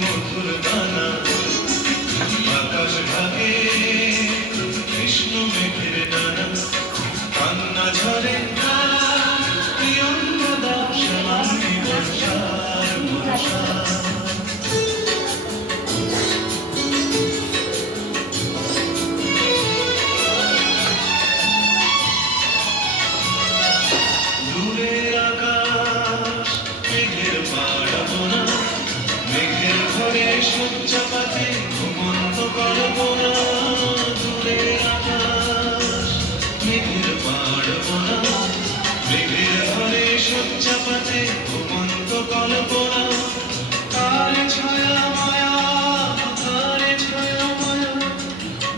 মধুর গানা আকাশ ঢাকে কৃষ্ণ মেঘের ডানা কান্না ঝরে প্রিয়ঙ্গদা শ্যামাঙ্গী বর্ষার বর্ষা দূরের আকাশ মেঘের পাড়াবোনা মেঘের ঘরে সজ্জা পাতে ঘুমন্ত কল্পনা দূরের আকাশ মেঘের পাড়াবোনা মেঘের ঘরে সজ্জা পাতে ঘুমন্ত কল্পনা তার ছায়া মায়া তার ছায়া মায়া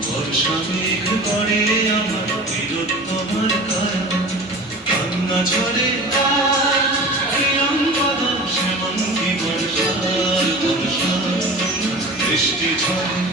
বর্ষা মেঘ করে আমার বীরত্বমার কায়া কান্না ঝরে প্রিয়ঙ্গদা শ্যামাঙ্গী বর্ষার বর্ষা বৃষ্টি ঝরে